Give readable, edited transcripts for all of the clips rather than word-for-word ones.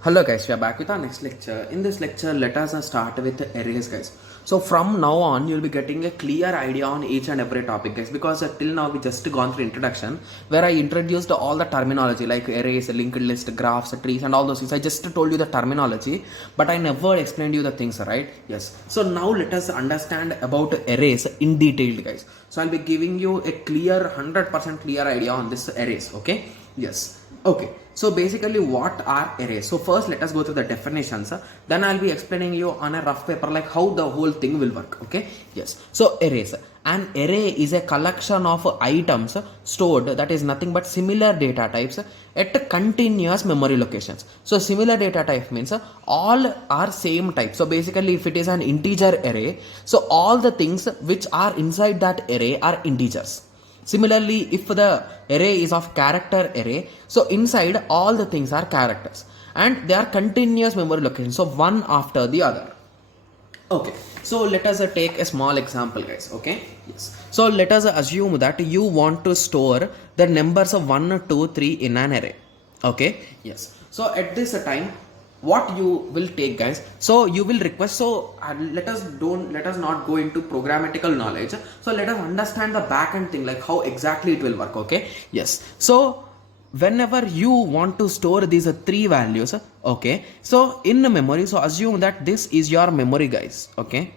Hello guys, we are back with our next lecture. In this lecture, let us start with arrays guys. So from now on, you'll be getting a clear idea on each and every topic guys, because till now we just gone through introduction where I introduced all the terminology like arrays, linked list, graphs, trees and all those things. I just told you the terminology, but I never explained you the things, right? Yes. So now let us understand about arrays in detail guys. So I'll be giving you a clear 100% clear idea on this arrays, okay? Yes. Okay, so basically what are arrays? So first let us go through the definitions, then I'll be explaining you on a rough paper like how the whole thing will work, okay? Yes, so arrays. An array is a collection of items stored, that is nothing but similar data types at continuous memory locations. So similar data type means all are same type. So basically if it is an integer array, so all the things which are inside that array are integers. Similarly, if the array is of character array, so inside all the things are characters and they are continuous memory locations, so one after the other. Okay, so let us take a small example guys, okay? Yes. So let us assume that you want to store the numbers of 1, 2, 3 in an array, okay? Yes. So at this time, what you will take guys, so you will request, so let us not go into programmatical knowledge, so let us understand the back end thing like how exactly it will work, okay? Yes. So whenever you want to store these three values, okay, so in the memory, so assume that this is your memory guys, okay?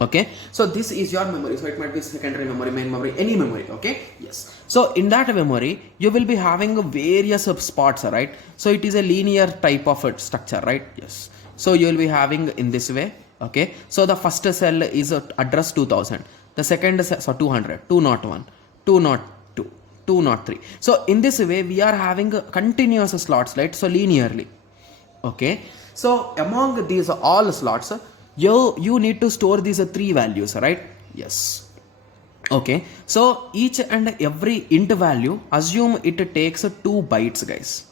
Okay, so this is your memory, so it might be secondary memory, main memory, any memory, okay? Yes. So in that memory you will be having various spots, right? So it is a linear type of structure, right? Yes. So you will be having in this way, okay? So the first cell is address 2000, the second cell, so 200, 201, 202, 203. So in this way we are having continuous slots, right? So linearly, okay? So among these all slots, you need to store these three values, right? Yes. Okay, so each and every int value, assume it takes 2 bytes guys,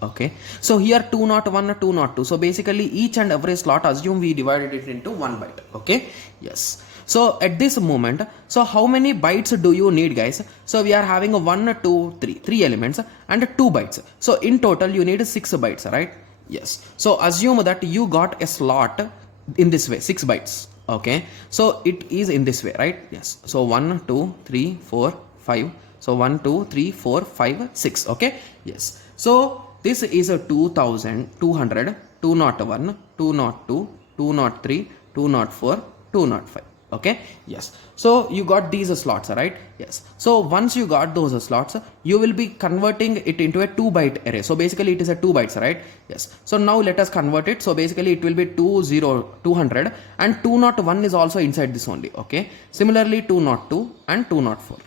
okay? So here 201, 202, so basically each and every slot, assume we divided it into 1 byte, okay? Yes. So at this moment, so how many bytes do you need guys? So we are having 1, 2, 3, 3 elements and 2 bytes, so in total you need 6 bytes, right? Yes. So assume that you got a slot in this way, 6 bytes, okay? So it is in this way, right? Yes. So 1, 2, 3, 4, 5, so 1, 2, 3, 4, 5, 6, okay? Yes. So this is a 2000, 200, 201, 202, 203, 204, 205, okay? Yes. So you got these slots, right? Yes. So once you got those slots, you will be converting it into a 2 byte array. So basically it is a 2 bytes, right? Yes. So now let us convert it. So basically it will be 200 and 201 is also inside this only, okay? Similarly 202 and 204,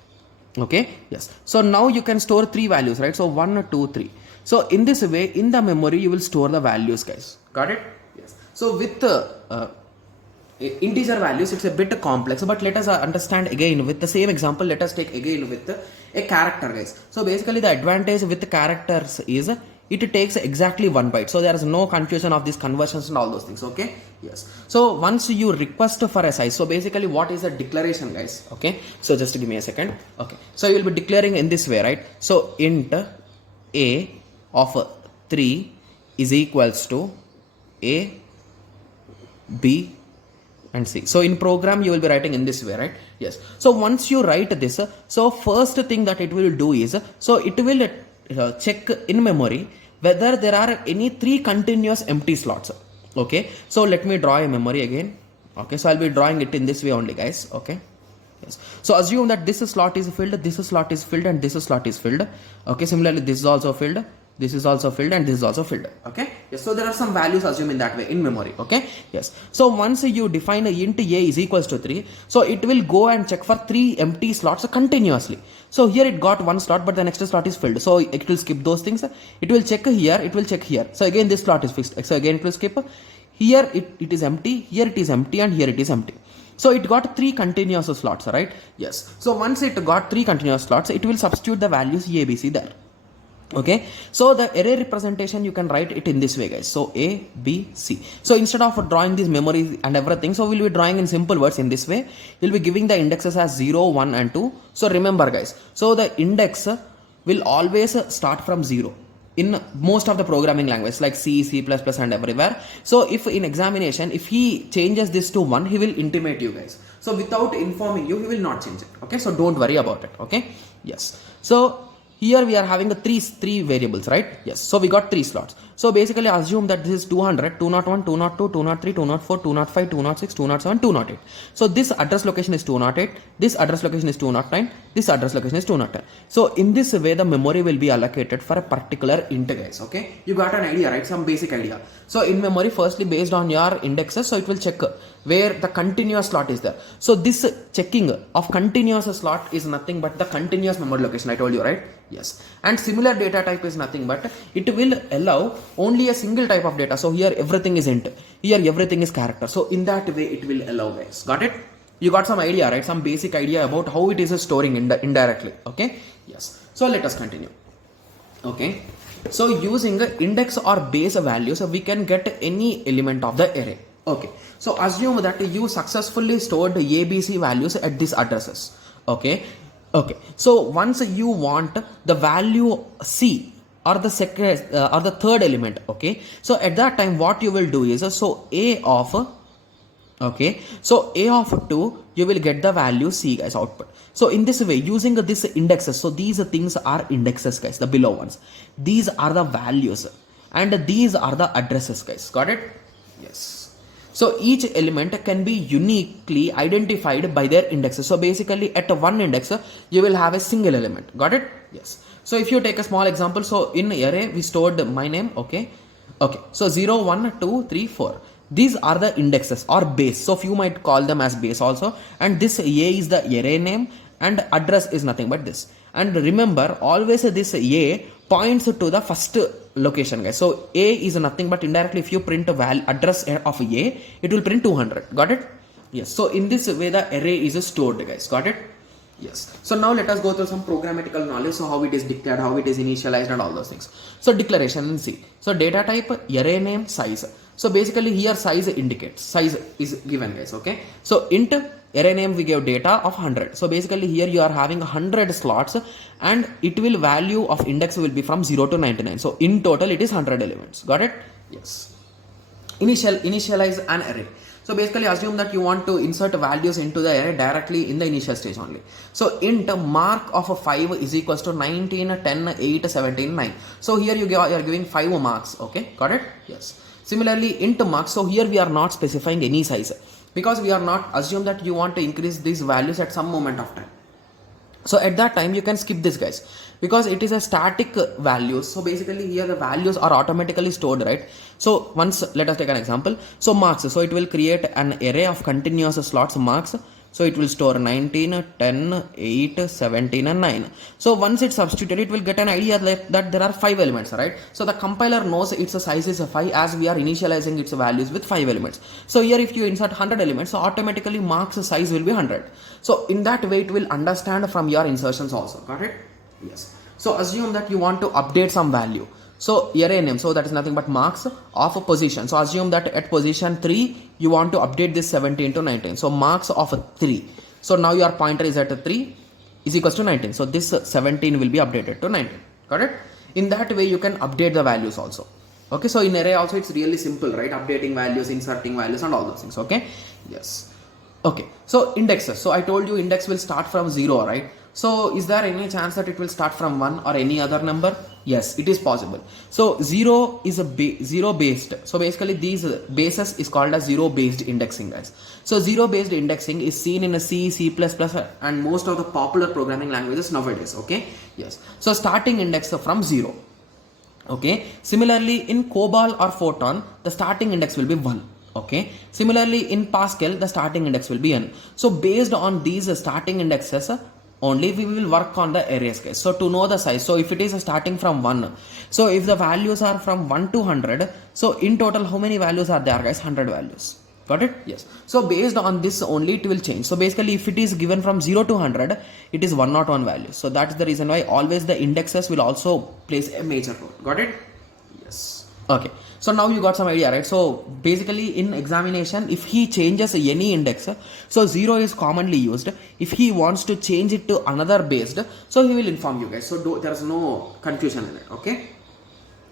okay? Yes. So now you can store 3 values, right? So 1, 2, 3. So in this way, in the memory you will store the values guys. Got it? Yes. So with integer values, it's a bit complex, but let us understand again with the same example. Let us take again with a character guys. So basically the advantage with the characters is it takes exactly 1 byte, so there is no confusion of these conversions and all those things, okay? Yes. So once you request for a size, so basically what is a declaration guys, okay? So just give me a second, okay? So you will be declaring in this way, right? So int a of 3 is equals to a, b and C. So in program you will be writing in this way, right? Yes. So once you write this, so first thing that it will do is, so it will check in memory whether there are any 3 continuous empty slots, okay? So let me draw a memory again, okay? So I'll be drawing it in this way only guys, okay? Yes. So assume that this slot is filled, this slot is filled and this slot is filled, okay? Similarly this is also filled, this is also filled and this is also filled, okay? Yes. So there are some values assumed in that way in memory, okay? Yes. So once you define a int a is equals to 3, so it will go and check for 3 empty slots continuously. So here it got 1 slot, but the next slot is filled, so it will skip those things. It will check here, it will check here. So again this slot is fixed, so again it will skip. Here it is empty, here it is empty and here it is empty. So it got 3 continuous slots, right? Yes. So once it got 3 continuous slots, it will substitute the values A, B, C there. Okay, so the array representation you can write it in this way guys. So A, B, C. So instead of drawing these memories and everything, so we'll be drawing in simple words in this way. We'll be giving the indexes as 0, 1 and 2. So remember guys, so the index will always start from 0. in most of the programming languages like C, C++ and everywhere. So if in examination, if he changes this to 1, he will intimate you guys. So without informing you, he will not change it. Okay, so don't worry about it. Okay, yes. So here we are having three variables, right? Yes. So we got 3 slots. So basically assume that this is 200, 201, 202, 203, 204, 205, 206, 207, 208. So this address location is 208, this address location is 209, this address location is 210. So in this way, the memory will be allocated for a particular int, guys. Okay, you got an idea, right? Some basic idea. So in memory, firstly based on your indexes, so it will check where the continuous slot is there. So this checking of continuous slot is nothing but the continuous memory location, I told you, right? Yes. And similar data type is nothing but it will allow only a single type of data. So here everything is int, here everything is character. So in that way it will allow, guys. Got it? You got some idea, right? Some basic idea about how it is storing indirectly. Okay, yes. So let us continue. Okay, so using index or base values, we can get any element of the array. Okay, so assume that you successfully stored ABC values at these addresses. Okay, so once you want the value C or the second or the third element, okay, so at that time what you will do is, so A of, okay, so A of 2, you will get the value C, guys, output. So in this way, using this indexes, so these things are indexes, guys, the below ones. These are the values and these are the addresses, guys. Got it? Yes. So each element can be uniquely identified by their indexes. So basically at one index, you will have a single element. Got it? Yes. So if you take a small example, so in array, we stored my name, okay. So 0, 1, 2, 3, 4. These are the indexes or base. So few might call them as base also. And this A is the array name and address is nothing but this. And remember, always this A points to the first location, guys. So A is nothing but indirectly if you print a address of A, it will print 200. Got it? Yes. So in this way, the array is stored, guys. Got it? Yes. So now let us go through some programmatical knowledge. So how it is declared, how it is initialized and all those things. So declaration in C. So data type, array name, size. So basically here size indicates, size is given, guys. Okay. So int array name, we gave data of 100. So basically here you are having 100 slots and it will value of index will be from 0 to 99. So in total it is 100 elements. Got it? Yes. Initialize an array. So basically assume that you want to insert values into the array directly in the initial stage only. So int mark of 5 is equals to 19, 10, 8, 17, 9. So here you are giving 5 marks. Okay. Got it? Yes. Similarly int marks. So here we are not specifying any size because we are not assume that you want to increase these values at some moment of time. So at that time you can skip this, guys, because it is a static value. So basically here the values are automatically stored, right? So once let us take an example. So marks, so it will create an array of continuous slots marks. So it will store 19, 10, 8, 17 and 9. So once it's substituted, it will get an idea that there are 5 elements, right? So the compiler knows its size is 5 as we are initializing its values with 5 elements. So here if you insert 100 elements, so automatically marks size will be 100. So in that way it will understand from your insertions also. Got it? Yes. So assume that you want to update some value. So array name, so that is nothing but marks of a position. So assume that at position 3 you want to update this 17 to 19. So marks of 3. So now your pointer is at 3 is equals to 19. So this 17 will be updated to 19. Got it? In that way you can update the values also. Okay, so in array also it's really simple, right? Updating values, inserting values and all those things. Okay, yes. Okay, so indexes. So I told you index will start from 0, right? So is there any chance that it will start from 1 or any other number? Yes, it is possible. So 0 is a 0 based. So basically these bases is called as 0 based indexing, guys. So 0 based indexing is seen in a C, C++ and most of the popular programming languages nowadays. Okay, yes. So starting index from 0. Okay, similarly in COBOL or Photon, the starting index will be 1. Okay, similarly in Pascal, the starting index will be n. So based on these starting indexes, only we will work on the arrays, guys. So to know the size, so if it is starting from 1, so if the values are from 1 to 100, so in total how many values are there, guys? 100 values. Got it? Yes. So based on this only it will change. So basically if it is given from 0 to 100, it is 101 value. So that's the reason why always the indexes will also plays a major role. Got it? Yes. Okay. So now you got some idea, right? So basically in examination, if he changes any index, so 0 is commonly used. If he wants to change it to another based, so he will inform you, guys. So there is no confusion in it. Okay.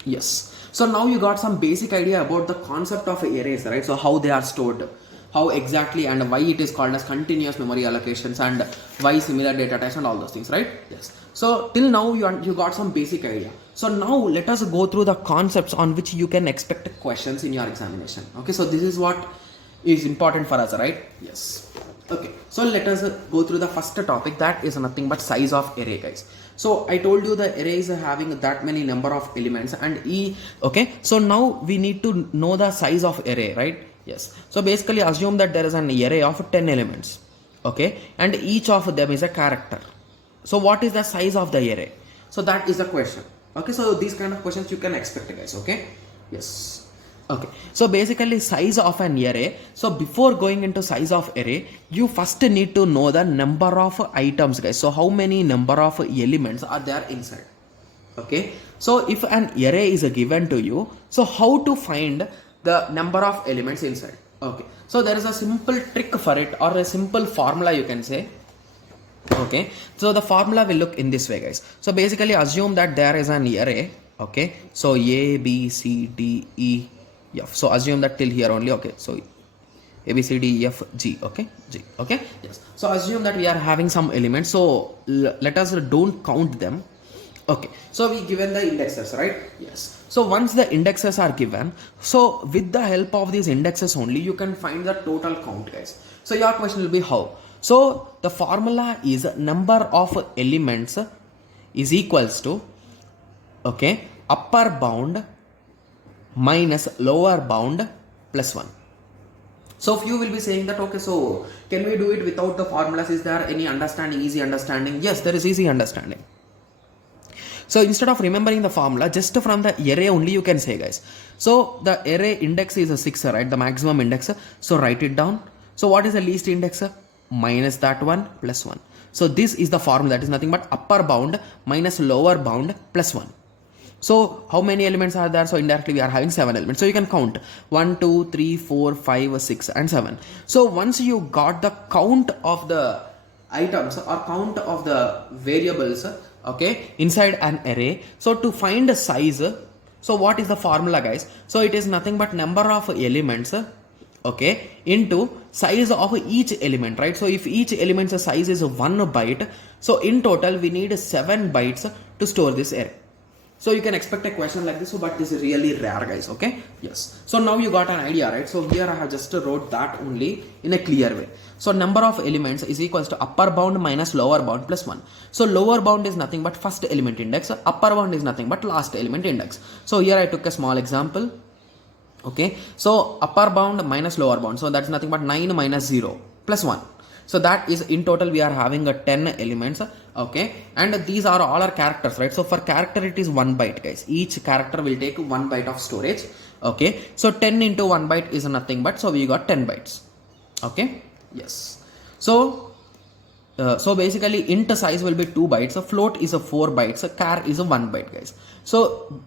Yes. So now you got some basic idea about the concept of arrays, right? So how they are stored, how exactly and why it is called as continuous memory allocations, and why similar data types and all those things, right? Yes. So till now you got some basic idea. So now let us go through the concepts on which you can expect questions in your examination. Okay. So this is what is important for us, right? Yes. Okay. So let us go through the first topic, that is nothing but size of array, guys. So I told you the array is having that many number of elements and okay. So now we need to know the size of array, right? Yes. So basically assume that there is an array of 10 elements. Okay. And each of them is a character. So what is the size of the array? So that is the question. Okay. So these kind of questions you can expect, guys. Okay. Yes. Okay, so basically size of an array. So before going into size of array, you first need to know the number of items, guys. So how many number of elements are there inside? Okay, so if an array is given to you, so how to find the number of elements inside? Okay, so there is a simple trick for it, or a simple formula you can say. Okay, so the formula will look in this way, guys. So basically assume that there is an array. Okay, so A, B, C, D, E, F. So assume that till here only. Okay, so A, B, C, D, E, F, G. Okay, G. Okay, yes. So assume that we are having some elements. So let us don't count them. Okay, so we given the indexes, right? Yes. So once the indexes are given, so with the help of these indexes only, you can find the total count, guys. So your question will be how? So the formula is number of elements is equals to, okay, upper bound minus lower bound plus 1. So if you will be saying that, okay, so can we do it without the formulas? Is there any understanding, easy understanding? Yes, there is easy understanding. So instead of remembering the formula, just from the array only you can say, guys. So the array index is a 6, right? The maximum index. So write it down. So what is the least index? Minus that one plus 1. So this is the formula, that is nothing but upper bound minus lower bound plus 1. So how many elements are there? So indirectly we are having 7 elements. So you can count 1, 2, 3, 4, 5, 6 and 7. So once you got the count of the items or count of the variables, okay, inside an array. So to find the size, so what is the formula, guys? So it is nothing but number of elements, okay, into size of each element, right? So if each element's size is 1 byte, so in total we need 7 bytes to store this array. So you can expect a question like this, but this is really rare, guys. Okay, yes. So now you got an idea, right? So here I have just wrote that only in a clear way. So number of elements is equals to upper bound minus lower bound plus 1. So lower bound is nothing but first element index, upper bound is nothing but last element index. So here I took a small example. Okay, so upper bound minus lower bound, so that's nothing but 9 minus 0 plus 1. So that is in total we are having a 10 elements. Okay, and these are all our characters, right? So for character it is 1 byte, guys. Each character will take 1 byte of storage. Okay, so 10 into 1 byte is nothing but, so we got 10 bytes. Okay, yes. So so basically int size will be 2 bytes, float is a 4 bytes, char is a 1 byte, guys. So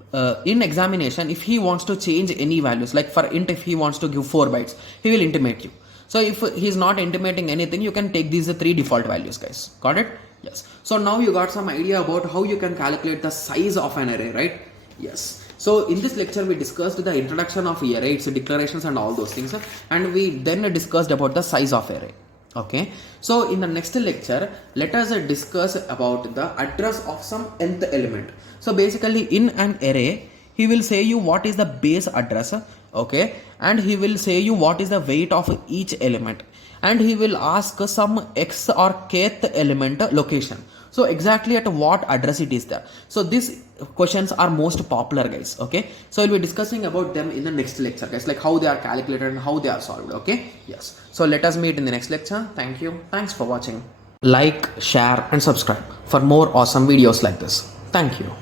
in examination, if he wants to change any values, like for int, if he wants to give 4 bytes, he will intimate you. So if he is not intimating anything, you can take these 3 default values, guys. Got it? Yes. So now you got some idea about how you can calculate the size of an array, right? Yes. So in this lecture, we discussed the introduction of array, its declarations and all those things. And we then discussed about the size of array. Okay. So in the next lecture, let us discuss about the address of some nth element. So basically in an array, he will say you what is the base address. Okay, and he will say you what is the weight of each element, and he will ask some x or kth element location. So exactly at what address it is there. So these questions are most popular, guys. Okay, so we'll be discussing about them in the next lecture, guys, like how they are calculated and how they are solved. Okay, yes. So let us meet in the next lecture. Thank you. Thanks for watching. Like, share and subscribe for more awesome videos like this. Thank you.